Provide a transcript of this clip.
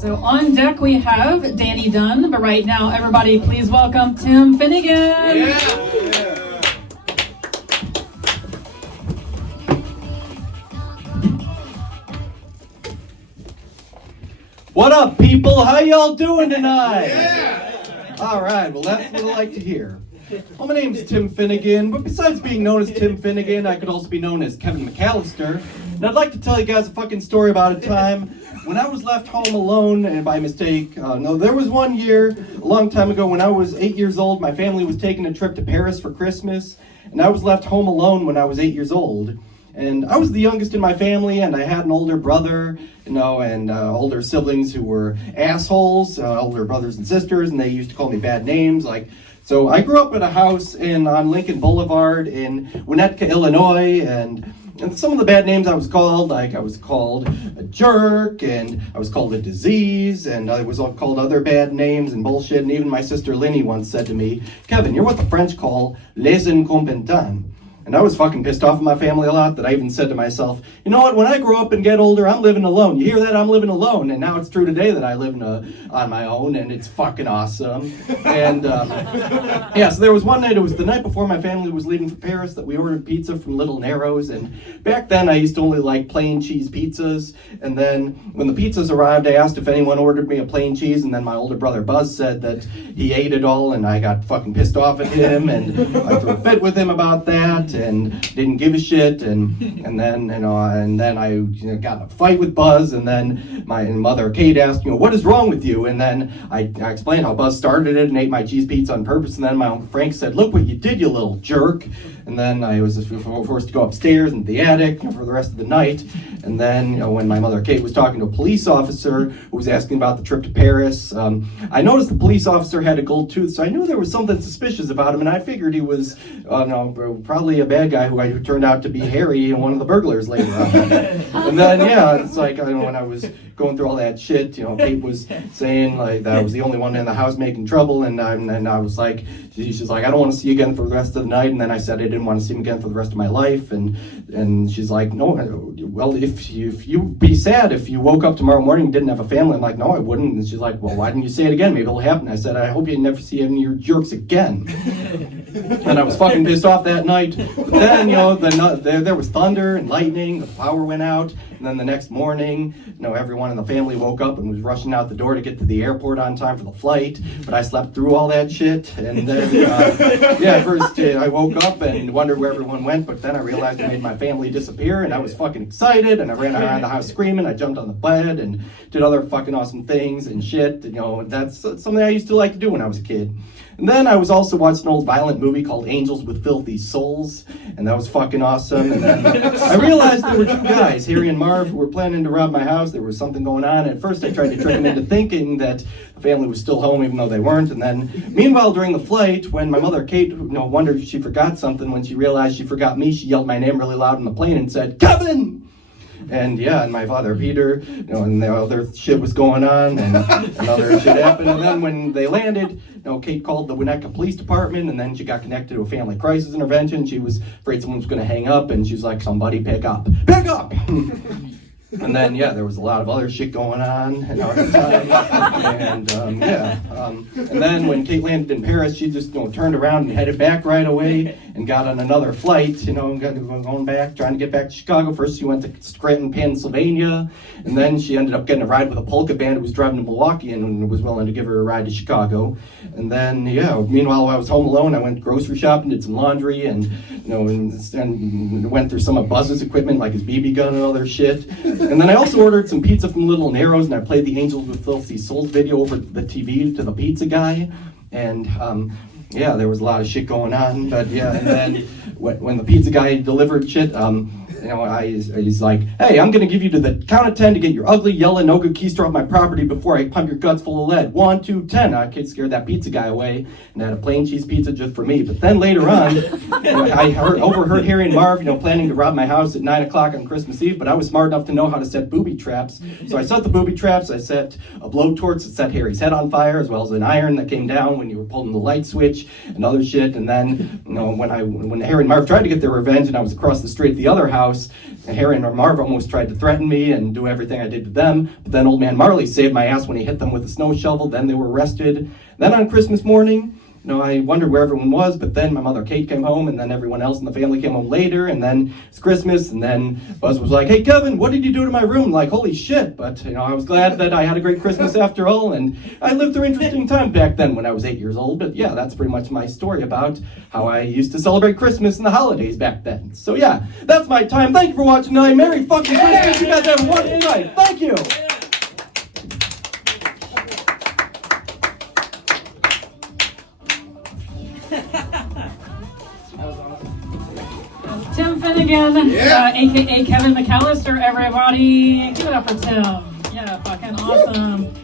So on deck we have Danny Dunn, but right now everybody please welcome Tim Finnegan. Yeah. What up, people? How y'all doing tonight? Yeah. All right, well, that's what I like to hear. Well, my name's Tim Finnegan, but besides being known as Tim Finnegan, I could also be known as Kevin McAllister. And I'd like to tell you guys a fucking story about a time when I was left home alone, and by mistake. No, there was one year, a long time ago, when I was 8 years old. My family was taking a trip to Paris for Christmas, and I was left home alone when I was 8 years old. And I was the youngest in my family, and I had an older brother, and older siblings who were assholes, older brothers and sisters, and they used to call me bad names. So I grew up in a house on Lincoln Boulevard in Winnetka, Illinois, and some of the bad names I was called, I was called a jerk, and I was called a disease, and I was called other bad names and bullshit, and even my sister Linny once said to me, "Kevin, you're what the French call les incompetents." And I was fucking pissed off at my family a lot that I even said to myself, you know what, when I grow up and get older, I'm living alone. You hear that? I'm living alone. And now it's true today that I live on my own, and it's fucking awesome. And so there was one night, it was the night before my family was leaving for Paris, that we ordered pizza from Little Narrows. And back then I used to only like plain cheese pizzas. And then when the pizzas arrived, I asked if anyone ordered me a plain cheese, and then my older brother Buzz said that he ate it all, and I got fucking pissed off at him, and I threw a fit with him about that, and didn't give a shit, and then I got in a fight with Buzz, and then my mother Kate asked, what is wrong with you? And then I explained how Buzz started it and ate my cheese pizza on purpose, and then my uncle Frank said, "Look what you did, you little jerk." And then I was forced to go upstairs into the attic for the rest of the night. And then, when my mother Kate was talking to a police officer who was asking about the trip to Paris, I noticed the police officer had a gold tooth, so I knew there was something suspicious about him, and I figured he was probably a bad guy who turned out to be Harry and one of the burglars later on. And then, it's like, when I was going through all that shit, Kate was saying like that I was the only one in the house making trouble, and I was like, she's like, "I don't want to see you again for the rest of the night." And then I said I didn't want to see him again for the rest of my life, and she's like, "No, well, if you'd be sad if you woke up tomorrow morning and didn't have a family." I'm like, "No, I wouldn't." And she's like, "Well, why didn't you say it again? Maybe it'll happen." I said, "I hope you never see any of your jerks again." And I was fucking pissed off that night. But then, there was thunder and lightning, the power went out, and then the next morning, everyone in the family woke up and was rushing out the door to get to the airport on time for the flight. But I slept through all that shit, and then, first I woke up and wondered where everyone went, but then I realized I made my family disappear, and I was fucking excited, and I ran around the house screaming. I jumped on the bed and did other fucking awesome things and shit. That's something I used to like to do when I was a kid. And then I was also watching an old violent movie called Angels with Filthy Souls, and that was fucking awesome. And then I realized there were two guys, Harry and Marv, who were planning to rob my house. There was something going on. At first I tried to trick them into thinking that the family was still home, even though they weren't. And then, meanwhile, during the flight, when my mother Kate wondered if she forgot something, when she realized she forgot me, she yelled my name really loud on the plane and said, "Kevin!" And and my father Peter, and the other shit was going on, and other shit happened. And then when they landed, Kate called the Winnetka Police Department, and then she got connected to a family crisis intervention. She was afraid someone was going to hang up, and she was like, "Somebody pick up, pick up!" And then, there was a lot of other shit going on at the time. And then when Kate landed in Paris, she just turned around and headed back right away and got on another flight, going back, trying to get back to Chicago. First she went to Scranton, Pennsylvania, and then she ended up getting a ride with a polka band who was driving to Milwaukee and was willing to give her a ride to Chicago. And then, meanwhile, I was home alone. I went grocery shopping, did some laundry, and went through some of Buzz's equipment, like his BB gun and other shit. And then I also ordered some pizza from Little Narrows, and I played the Angels with Filthy Souls video over the TV to the pizza guy. And there was a lot of shit going on. But and then when the pizza guy delivered shit, he's like, "Hey, I'm going to give you to the count of 10 to get your ugly, yellow, no good keister off my property before I pump your guts full of lead. 1, 2, 10. I scared that pizza guy away and had a plain cheese pizza just for me. But then later on, I overheard Harry and Marv, planning to rob my house at 9 o'clock on Christmas Eve, but I was smart enough to know how to set booby traps. So I set the booby traps. I set a blowtorch that set Harry's head on fire, as well as an iron that came down when you were pulling the light switch and other shit. And then, when Harry and Marv tried to get their revenge and I was across the street at the other house, house. And Harry and Marv almost tried to threaten me and do everything I did to them. But then old man Marley saved my ass when he hit them with a snow shovel. Then they were arrested. Then on Christmas morning, I wondered where everyone was, but then my mother Kate came home, and then everyone else in the family came home later, and then it's Christmas, and then Buzz was like, "Hey Kevin, what did you do to my room?" Like, holy shit, but I was glad that I had a great Christmas after all, and I lived through interesting time back then when I was 8 years old, but yeah, that's pretty much my story about how I used to celebrate Christmas and the holidays back then. So yeah, that's my time. Thank you for watching tonight. Merry fucking Christmas. You guys have a wonderful night. Thank you. Tim Finnegan, aka Kevin McAllister, everybody. Give it up for Tim. Yeah, fucking awesome.